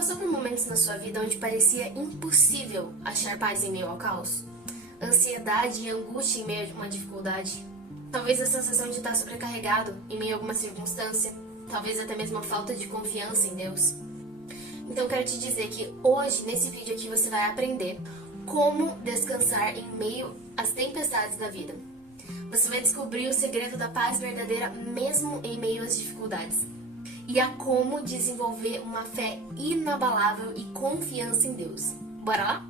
passou por momentos na sua vida onde parecia impossível achar paz em meio ao caos? Ansiedade e angústia em meio a uma dificuldade? Talvez a sensação de estar sobrecarregado em meio a alguma circunstância? Talvez até mesmo a falta de confiança em Deus? Então eu quero te dizer que hoje, nesse vídeo aqui, você vai aprender como descansar em meio às tempestades da vida. Você vai descobrir o segredo da paz verdadeira mesmo em meio às dificuldades. E a como desenvolver uma fé inabalável e confiança em Deus. Bora lá?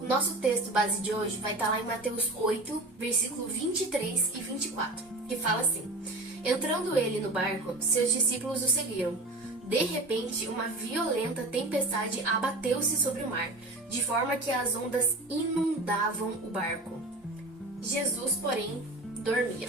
O nosso texto base de hoje vai estar lá em Mateus 8, versículo 23 e 24, que fala assim: Entrando ele no barco, seus discípulos o seguiram. De repente, uma violenta tempestade abateu-se sobre o mar, de forma que as ondas inundavam o barco. Jesus, porém, dormia.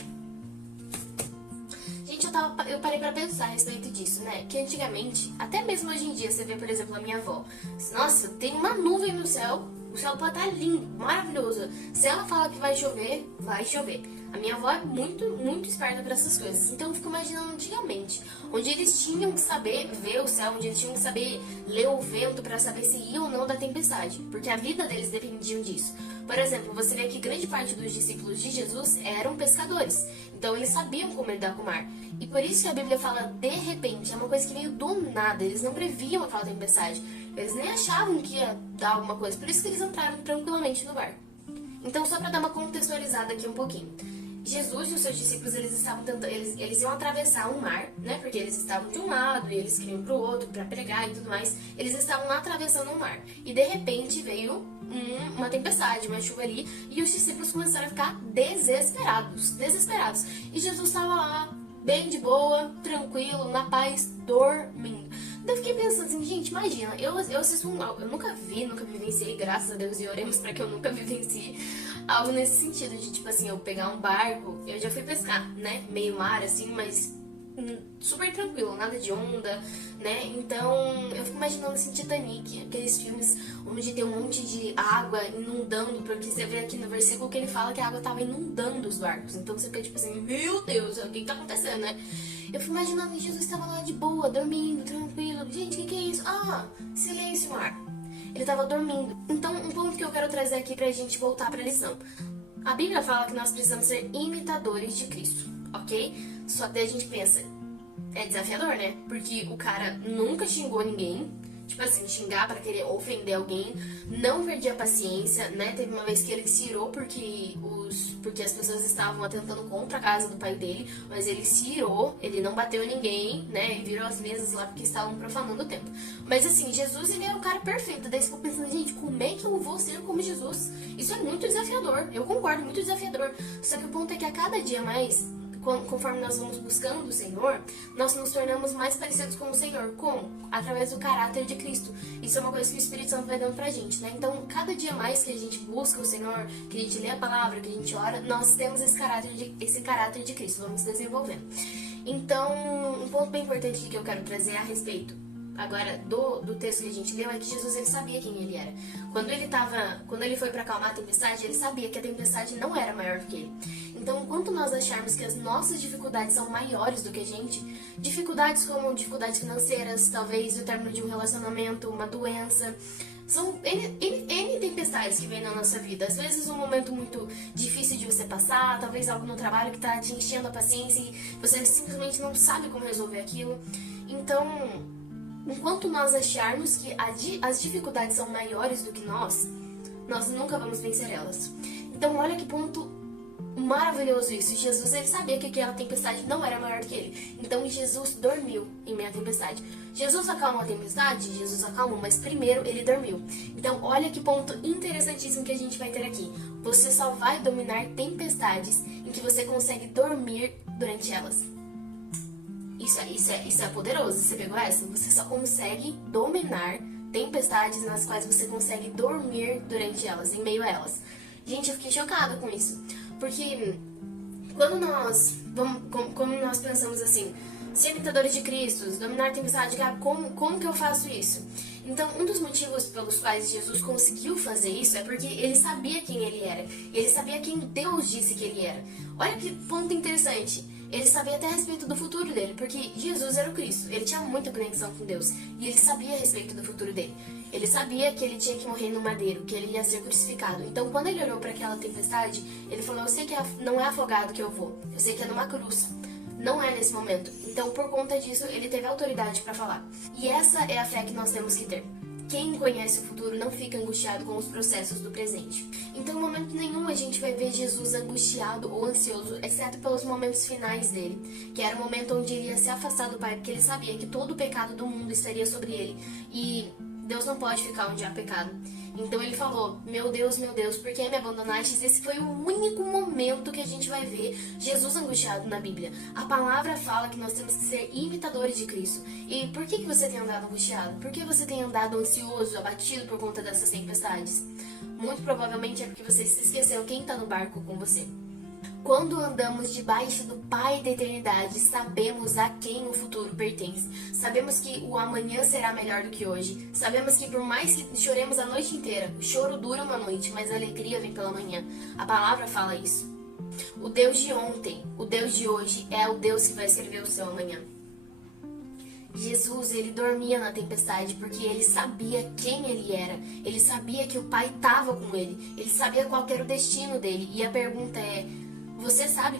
Gente, eu parei pra pensar a respeito disso, né? Que antigamente, até mesmo hoje em dia, você vê, por exemplo, a minha avó. Nossa, tem uma nuvem no céu, o céu pode estar lindo, maravilhoso. Se ela fala que vai chover, vai chover. A minha avó é muito esperta para essas coisas. Então eu fico imaginando antigamente, onde eles tinham que saber ver o céu, onde eles tinham que saber ler o vento para saber se ia ou não da tempestade, porque a vida deles dependia disso. Por exemplo, você vê que grande parte dos discípulos de Jesus eram pescadores, então eles sabiam como lidar com o mar. E por isso que a Bíblia fala de repente, é uma coisa que veio do nada, eles não previam aquela tempestade, eles nem achavam que ia dar alguma coisa, por isso que eles entraram tranquilamente no barco. Então, só para dar uma contextualizada aqui um pouquinho. Jesus e os seus discípulos, eles estavam tentando, eles iam atravessar um mar, né? Porque eles estavam de um lado e eles queriam pro outro para pregar e tudo mais. Eles estavam lá atravessando um mar. E de repente veio uma tempestade, uma chuva ali, e os discípulos começaram a ficar desesperados. E Jesus estava lá, bem de boa, tranquilo, na paz, dormindo. Então eu fiquei pensando assim, gente, imagina, eu assisto eu nunca vivenciei, graças a Deus, e oremos pra que eu nunca vivencie algo nesse sentido, de tipo assim, eu pegar um barco, eu já fui pescar, né, meio mar assim, mas super tranquilo, nada de onda, né, então eu fico imaginando assim, Titanic, aqueles filmes onde tem um monte de água inundando, porque você vê aqui no versículo que ele fala que a água tava inundando os barcos, então você fica tipo assim, meu Deus, o que tá acontecendo, né? Eu fui imaginando que Jesus estava lá de boa, dormindo, tranquilo. Gente, o que é isso? Ah, silêncio, mar. Ele estava dormindo. Então, um ponto que eu quero trazer aqui pra gente voltar pra lição. A Bíblia fala que nós precisamos ser imitadores de Cristo, ok? Só que daí a gente pensa, é desafiador, né? Porque o cara nunca xingou ninguém. Tipo assim, xingar pra querer ofender alguém, não perdia a paciência, né? Teve uma vez que ele se irou porque as pessoas estavam atentando contra a casa do pai dele, mas ele se irou, ele não bateu em ninguém, né? Ele virou as mesas lá porque estavam profanando o templo. Mas assim, Jesus, ele é o cara perfeito. Daí você ficou pensando, gente, como é que eu vou ser como Jesus? Isso é muito desafiador, eu concordo, muito desafiador. Só que o ponto é que a cada dia mais, conforme nós vamos buscando o Senhor, nós nos tornamos mais parecidos com o Senhor. Como? Através do caráter de Cristo. Isso é uma coisa que o Espírito Santo vai dando pra gente, né? Então, cada dia mais que a gente busca o Senhor, que a gente lê a palavra, que a gente ora, nós temos esse caráter de Cristo, vamos desenvolvendo. Então, um ponto bem importante que eu quero trazer a respeito agora do texto que a gente leu é que Jesus, ele sabia quem ele era. Quando ele foi para acalmar a tempestade, ele sabia que a tempestade não era maior do que ele. Então, enquanto nós acharmos que as nossas dificuldades são maiores do que a gente, dificuldades como dificuldades financeiras, talvez o término de um relacionamento, uma doença, são N tempestades que vêm na nossa vida. Às vezes um momento muito difícil de você passar, talvez algo no trabalho que está te enchendo a paciência e você simplesmente não sabe como resolver aquilo. Então, enquanto nós acharmos que as dificuldades são maiores do que nós nunca vamos vencer elas. Então, olha que ponto maravilhoso isso. Jesus, ele sabia que aquela tempestade não era maior do que ele. Então, Jesus dormiu em meio à tempestade. Jesus acalmou a tempestade? Jesus acalmou, mas primeiro ele dormiu. Então, olha que ponto interessantíssimo que a gente vai ter aqui. Você só vai dominar tempestades em que você consegue dormir durante elas. Isso é poderoso, você pegou essa? Você só consegue dominar tempestades nas quais você consegue dormir durante elas, em meio a elas. Gente, eu fiquei chocada com isso. Porque quando nós pensamos assim, ser imitadores de Cristo, dominar tempestade, como que eu faço isso? Então, um dos motivos pelos quais Jesus conseguiu fazer isso é porque ele sabia quem ele era. Ele sabia quem Deus disse que ele era. Olha que ponto interessante. Ele sabia até a respeito do futuro dele, porque Jesus era o Cristo. Ele tinha muita conexão com Deus. E ele sabia a respeito do futuro dele. Ele sabia que ele tinha que morrer no madeiro, que ele ia ser crucificado. Então, quando ele olhou para aquela tempestade, ele falou: eu sei que não é afogado que eu vou. Eu sei que é numa cruz. Não é nesse momento. Então, por conta disso, ele teve autoridade para falar. E essa é a fé que nós temos que ter. Quem conhece o futuro não fica angustiado com os processos do presente. Então, em momento nenhum a gente vai ver Jesus angustiado ou ansioso, exceto pelos momentos finais dele, que era o momento onde ele ia se afastar do Pai, porque ele sabia que todo o pecado do mundo estaria sobre ele. E Deus não pode ficar onde há pecado. Então ele falou: meu Deus, por que me abandonaste? Esse foi o único momento que a gente vai ver Jesus angustiado na Bíblia. A palavra fala que nós temos que ser imitadores de Cristo. E por que você tem andado angustiado? Por que você tem andado ansioso, abatido por conta dessas tempestades? Muito provavelmente é porque você se esqueceu quem está no barco com você. Quando andamos debaixo do Pai da eternidade, sabemos a quem o futuro pertence. Sabemos que o amanhã será melhor do que hoje. Sabemos que por mais que choremos a noite inteira, o choro dura uma noite, mas a alegria vem pela manhã. A palavra fala isso. O Deus de ontem, o Deus de hoje, é o Deus que vai escrever o seu amanhã. Jesus, ele dormia na tempestade porque ele sabia quem ele era. Ele sabia que o Pai estava com ele. Ele sabia qual era o destino dele. E a pergunta é: você sabe?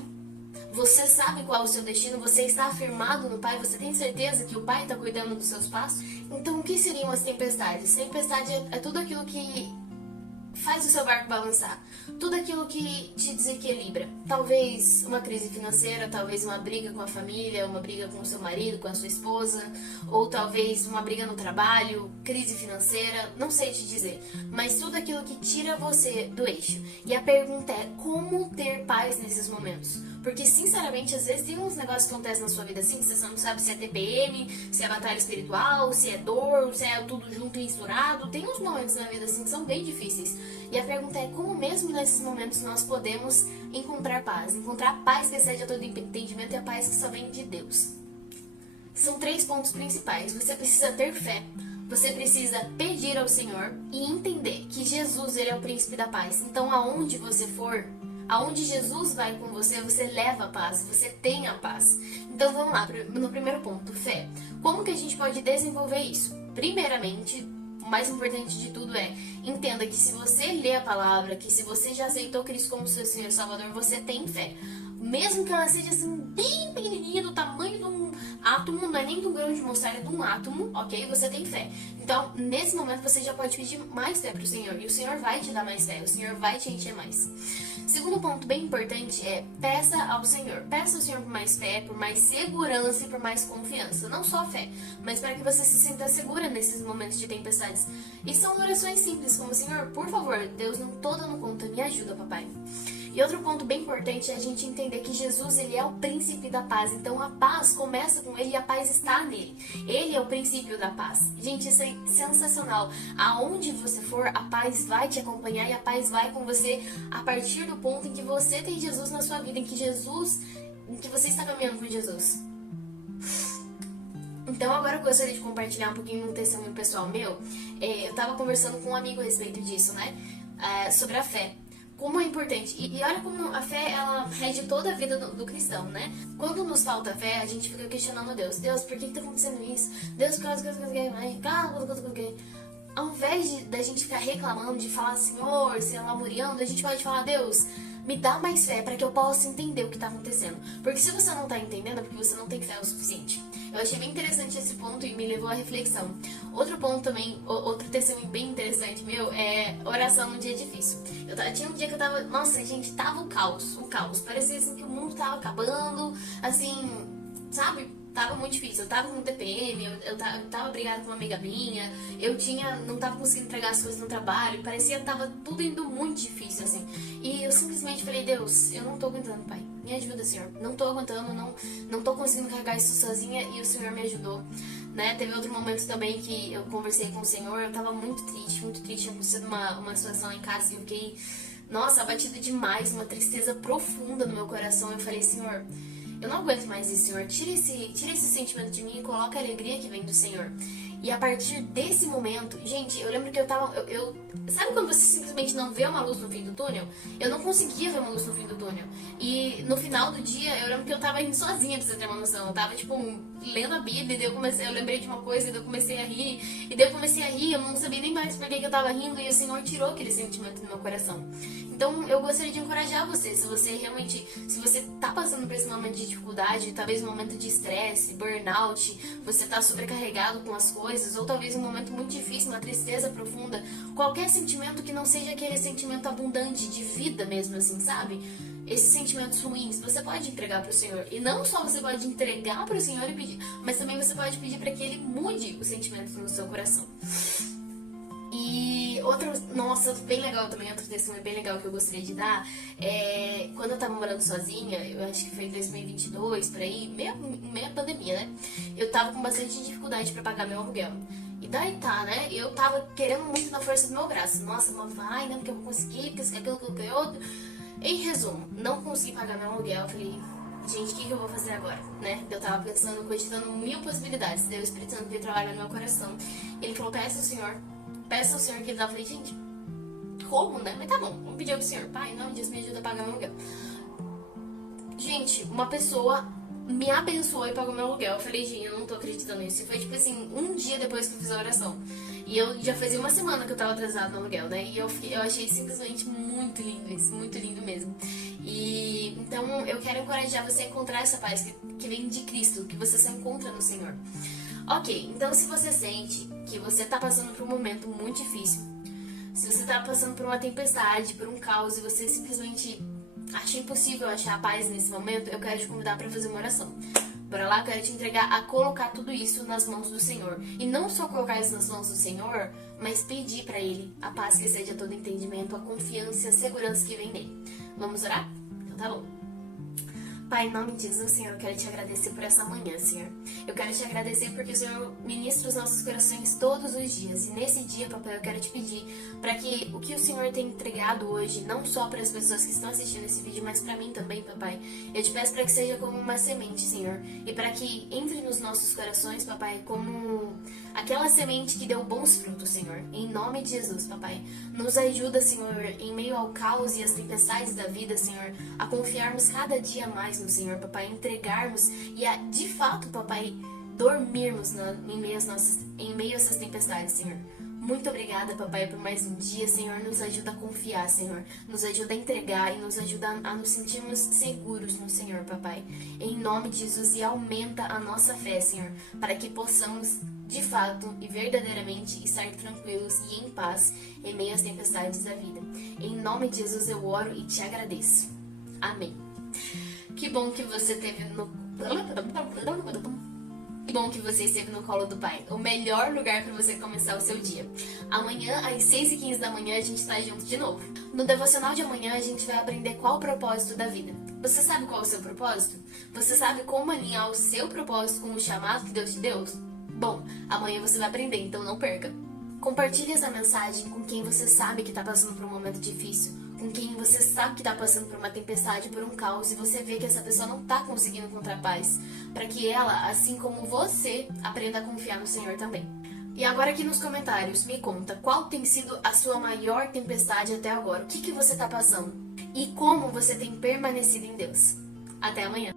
Você sabe qual é o seu destino? Você está afirmado no Pai? Você tem certeza que o Pai está cuidando dos seus passos? Então, o que seriam as tempestades? Tempestade é tudo aquilo que faz o seu barco balançar. Tudo aquilo que te desequilibra. Talvez uma crise financeira, talvez uma briga com a família, uma briga com o seu marido, com a sua esposa, ou talvez uma briga no trabalho, crise financeira, não sei te dizer. Mas tudo aquilo que tira você do eixo. E a pergunta é: como ter paz nesses momentos? Porque, sinceramente, às vezes tem uns negócios que acontecem na sua vida assim, que você não sabe se é TPM, se é batalha espiritual, se é dor, se é tudo junto e misturado. Tem uns momentos na vida assim que são bem difíceis. E a pergunta é: como mesmo nesses momentos nós podemos encontrar paz? Encontrar a paz que excede a todo entendimento e a paz que só vem de Deus. São 3 pontos principais. Você precisa ter fé. Você precisa pedir ao Senhor e entender que Jesus, ele é o príncipe da paz. Então, aonde você for, aonde Jesus vai com você, você leva a paz, você tem a paz. Então vamos lá, no primeiro ponto, fé. Como que a gente pode desenvolver isso? Primeiramente, o mais importante de tudo é: entenda que se você lê a palavra, que se você já aceitou Cristo como seu Senhor e Salvador, você tem fé. Mesmo que ela seja assim, bem pequenininha, do tamanho de um átomo, não é nem do grão de mostarda, é de um átomo, ok? Você tem fé. Então, nesse momento, você já pode pedir mais fé pro Senhor. E o Senhor vai te dar mais fé, o Senhor vai te encher mais. Segundo ponto bem importante é: peça ao Senhor. Peça ao Senhor por mais fé, por mais segurança e por mais confiança. Não só fé, mas para que você se sinta segura nesses momentos de tempestades. E são orações simples, como: Senhor, por favor, Deus, não tô dando conta, me ajuda, papai. E outro ponto bem importante é a gente entender que Jesus, ele é o príncipe da paz. Então a paz começa com ele e a paz está nele. Ele é o princípio da paz. Gente, isso é sensacional. Aonde você for, a paz vai te acompanhar e a paz vai com você a partir do ponto em que você tem Jesus na sua vida, em que você está caminhando com Jesus. Então agora eu gostaria de compartilhar um pouquinho um testemunho pessoal meu. Eu tava conversando com um amigo a respeito disso, né? Sobre a fé. Como é importante. E olha como a fé, ela rege toda a vida do cristão, né? Quando nos falta fé, a gente fica questionando Deus. Deus, por que tá acontecendo isso? Deus, ao invés da gente ficar reclamando, de falar Senhor, se lamuriando, a gente pode falar: Deus, me dá mais fé para que eu possa entender o que está acontecendo. Porque se você não está entendendo, é porque você não tem fé o suficiente. Eu achei bem interessante esse ponto e me levou à reflexão. Outro ponto também, outro testemunho bem interessante meu, é oração no dia difícil. Tinha um dia que eu tava, nossa gente, tava um caos. Parecia assim que o mundo tava acabando, assim, sabe? Tava muito difícil, eu tava com TPM, eu tava brigada com uma amiga minha, não tava conseguindo entregar as coisas no trabalho, parecia que tava tudo indo muito difícil, assim. E eu simplesmente falei: Deus, eu não tô aguentando, pai, me ajuda, Senhor. Não tô aguentando, não tô conseguindo carregar isso sozinha, e o Senhor me ajudou, né? Teve outro momento também que eu conversei com o Senhor, eu tava muito triste, aconteceu uma situação em casa e eu fiquei, nossa, abatida demais, uma tristeza profunda no meu coração. Eu falei: Senhor, eu não aguento mais isso, Senhor. Tira esse sentimento de mim e coloca a alegria que vem do Senhor. E a partir desse momento, gente, eu lembro que sabe quando você simplesmente não vê uma luz no fim do túnel? Eu não conseguia ver uma luz no fim do túnel. E no final do dia, eu lembro que eu tava indo sozinha, pra você ter uma noção. Eu tava, tipo, lendo a Bíblia, e daí eu lembrei de uma coisa, e daí eu comecei a rir. E daí eu comecei a rir, eu não sabia nem mais por que eu tava rindo, e o Senhor tirou aquele sentimento do meu coração. Então, eu gostaria de encorajar você, se você tá passando por esse momento de dificuldade, talvez um momento de estresse, burnout, você tá sobrecarregado com as coisas, ou talvez um momento muito difícil, uma tristeza profunda, qualquer sentimento que não seja aquele sentimento abundante de vida mesmo, assim, sabe? Esses sentimentos ruins, você pode entregar pro Senhor. E não só você pode entregar pro Senhor e pedir, mas também você pode pedir para que Ele mude os sentimentos no seu coração. E nossa, bem legal também, outro testemunho bem legal que eu gostaria de dar é quando eu tava morando sozinha, eu acho que foi em 2022, por aí, meia pandemia, né? Eu tava com bastante dificuldade pra pagar meu aluguel. E daí tá, né? Eu tava querendo muito na força do meu braço. Nossa, mas vai, não, que eu vou conseguir, porque isso, aquilo, que outro. Em resumo, não consegui pagar meu aluguel. Eu falei, gente, o que eu vou fazer agora, né? Eu tava pensando, cogitando 1000 possibilidades. Daí o Espírito Santo veio trabalhar no meu coração. Ele falou, peça ao Senhor que ele dá. Eu falei, gente, como, né? Mas tá bom, vamos pedir ao Senhor. Pai, em nome de Deus, me ajuda a pagar meu aluguel. Gente, uma pessoa me abençoou e pagou meu aluguel. Eu falei, gente, eu não tô acreditando nisso. E foi tipo assim, um dia depois que eu fiz a oração. E eu já fazia uma semana que eu tava atrasado no aluguel, né? E eu achei simplesmente muito lindo isso, muito lindo mesmo. E então eu quero encorajar você a encontrar essa paz que vem de Cristo, que você só encontra no Senhor. Ok, então se você sente que você tá passando por um momento muito difícil, se você tá passando por uma tempestade, por um caos e você simplesmente acha impossível achar a paz nesse momento, eu quero te convidar para fazer uma oração. Bora lá, eu quero te entregar a colocar tudo isso nas mãos do Senhor. E não só colocar isso nas mãos do Senhor, mas pedir para Ele a paz que excede a todo entendimento, a confiança e a segurança que vem nele. Vamos orar? Então tá bom. Pai, em nome de Jesus, Senhor, eu quero te agradecer por essa manhã, Senhor. Eu quero te agradecer porque o Senhor ministra os nossos corações todos os dias. E nesse dia, papai, eu quero te pedir para que o que o Senhor tem entregado hoje, não só para as pessoas que estão assistindo esse vídeo, mas para mim também, papai. Eu te peço para que seja como uma semente, Senhor. E para que entre nos nossos corações, papai, como aquela semente que deu bons frutos, Senhor. Em nome de Jesus, papai. Nos ajuda, Senhor, em meio ao caos e às tempestades da vida, Senhor, a confiarmos cada dia mais no Senhor, papai, entregarmos e a, de fato, papai, dormirmos em meio a essas tempestades, Senhor. Muito obrigada, papai, por mais um dia, Senhor. Nos ajuda a confiar, Senhor. Nos ajuda a entregar e nos ajuda a nos sentirmos seguros no Senhor, papai. Em nome de Jesus, e aumenta a nossa fé, Senhor, para que possamos, de fato e verdadeiramente, estar tranquilos e em paz em meio às tempestades da vida. Em nome de Jesus eu oro e te agradeço. Amém. Que bom que você esteve no colo do Pai. O melhor lugar para você começar o seu dia. Amanhã, às 6h15 da manhã, a gente tá junto de novo. No devocional de amanhã, a gente vai aprender qual o propósito da vida. Você sabe qual é o seu propósito? Você sabe como alinhar o seu propósito com o chamado que Deus te deu? Bom, amanhã você vai aprender, então não perca. Compartilhe essa mensagem com quem você sabe que está passando por um momento difícil, com quem você sabe que está passando por uma tempestade, por um caos, e você vê que essa pessoa não está conseguindo encontrar paz, para que ela, assim como você, aprenda a confiar no Senhor também. E agora aqui nos comentários, me conta qual tem sido a sua maior tempestade até agora, o que você está passando e como você tem permanecido em Deus. Até amanhã!